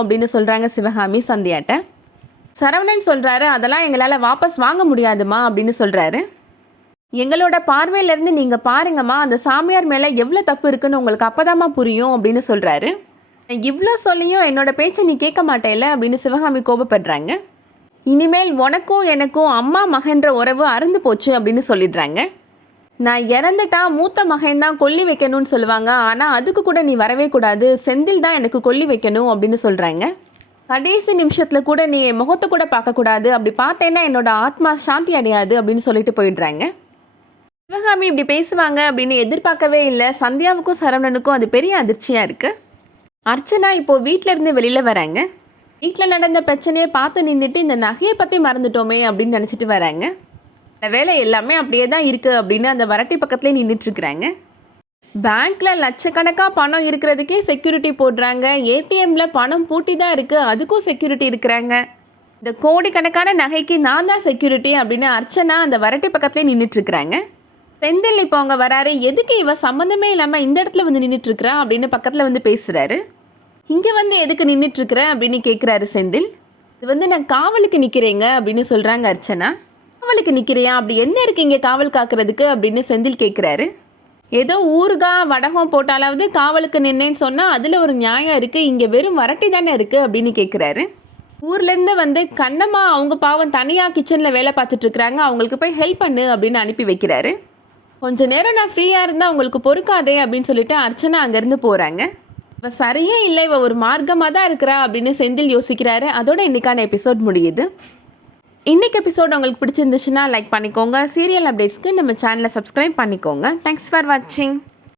அப்படின்னு சொல்கிறாங்க சிவகாமி சந்தியாட்ட. சரவணன் சொல்கிறாரு, அதெல்லாம் எங்களால் வாபஸ் வாங்க முடியாதுமா அப்படின்னு சொல்கிறாரு. எங்களோட பார்வையிலேருந்து நீங்கள் பாருங்கம்மா, அந்த சாமியார் மேலே எவ்வளோ தப்பு இருக்குன்னு உங்களுக்கு அப்போதாம்மா புரியும் அப்படின்னு சொல்கிறாரு. இவ்வளோ சொல்லியும் என்னோட பேச்சை நீ கேட்க மாட்டேல அப்படின்னு சிவகாமி கோபப்படுறாங்க. இனிமேல் உனக்கும் எனக்கும் அம்மா மகன்ற உறவு அறுந்து போச்சு அப்படின்னு சொல்லிடுறாங்க. நான் இறந்துட்டா மூத்த மகன் தான் கொல்லி வைக்கணும்னு சொல்லுவாங்க, ஆனால் அதுக்கு கூட நீ வரவே கூடாது, செந்தில் தான் எனக்கு கொல்லி வைக்கணும் அப்படின்னு சொல்கிறாங்க. கடைசி நிமிஷத்தில் கூட நீ என் முகத்தை கூட பார்க்கக்கூடாது, அப்படி பார்த்தேன்னா என்னோட ஆத்மா சாந்தி அடையாது அப்படின்னு சொல்லிட்டு போயிடுறாங்க. சிவகாமி இப்படி பேசுவாங்க அப்படின்னு எதிர்பார்க்கவே இல்லை. சந்தியாவுக்கும் சரவணனுக்கும் அது பெரிய அதிர்ச்சியாக இருக்குது. அர்ச்சனா இப்போது வீட்டிலேருந்து வெளியில் வராங்க. வீட்டில் நடந்த பிரச்சனையை பார்த்து நின்றுட்டு இந்த நகையை பற்றி மறந்துட்டோமே அப்படின்னு நினச்சிட்டு வராங்க. இந்த வேலை எல்லாமே அப்படியே தான் இருக்குது அப்படின்னு அந்த வரட்டி பக்கத்துலேயே நின்றுட்டுருக்குறாங்க. பேங்க்கில் லட்சக்கணக்காக பணம் இருக்கிறதுக்கே செக்யூரிட்டி போடுறாங்க. ஏடிஎம்மில் பணம் பூட்டி தான் இருக்குது, அதுக்கும் செக்யூரிட்டி இருக்கிறாங்க. இந்த கோடிக்கணக்கான நகைக்கு நான் தான் செக்யூரிட்டி அப்படின்னு அர்ச்சனா அந்த வரட்டி பக்கத்துலேயே நின்றுட்டுருக்குறாங்க. செந்தில் இப்போ அவங்க வராரு. எதுக்கு இவ சம்மந்தமே இல்லாமல் இந்த இடத்துல வந்து நின்றுட்டுருக்குறா அப்படின்னு பக்கத்தில் வந்து பேசுகிறாரு. இங்கே வந்து எதுக்கு நின்றுட்டுருக்குற அப்படின்னு கேட்குறாரு செந்தில். இது வந்து நான் காவலுக்கு நிற்கிறேங்க அப்படின்னு சொல்கிறாங்க அர்ச்சனா. காவலுக்கு நிற்கிறியா, அப்படி என்ன இருக்குது இங்கே காவல் காக்கிறதுக்கு அப்படின்னு செந்தில் கேட்குறாரு. ஏதோ ஊருகா வடகம் போட்டாலாவது காவலுக்கு நின்னேன்னு சொன்னால் அதில் ஒரு நியாயம் இருக்குது, இங்கே வெறும் வரட்டி தானே இருக்குது அப்படின்னு கேட்குறாரு. ஊர்லேருந்து வந்து கண்ணம்மா அவங்க பாவம் தனியாக கிச்சனில் வேலை பார்த்துட்ருக்குறாங்க, அவங்களுக்கு போய் ஹெல்ப் பண்ணு அப்படின்னு அனுப்பி வைக்கிறாரு. கொஞ்சம் நேரம் நான் ஃப்ரீயாக இருந்தால் உங்களுக்கு பொறுக்காதே அப்படின்னு சொல்லிட்டு அர்ச்சனா அங்கேருந்து போகிறாங்க. இப்போ சரியே இல்லை, இவ ஒரு மார்க்கமாக தான் இருக்கிறா அப்படின்னு செந்தில் யோசிக்கிறாரு. அதோட இன்றைக்கான எபிசோட் முடியுது. இன்றைக்கி எபிசோட் உங்களுக்கு பிடிச்சிருந்துச்சுன்னா லைக் பண்ணிக்கோங்க. சீரியல் அப்டேட்ஸ்க்கு நம்ம சேனலை சப்ஸ்கிரைப் பண்ணிக்கோங்க. தேங்க்ஸ் ஃபார் வாட்சிங்.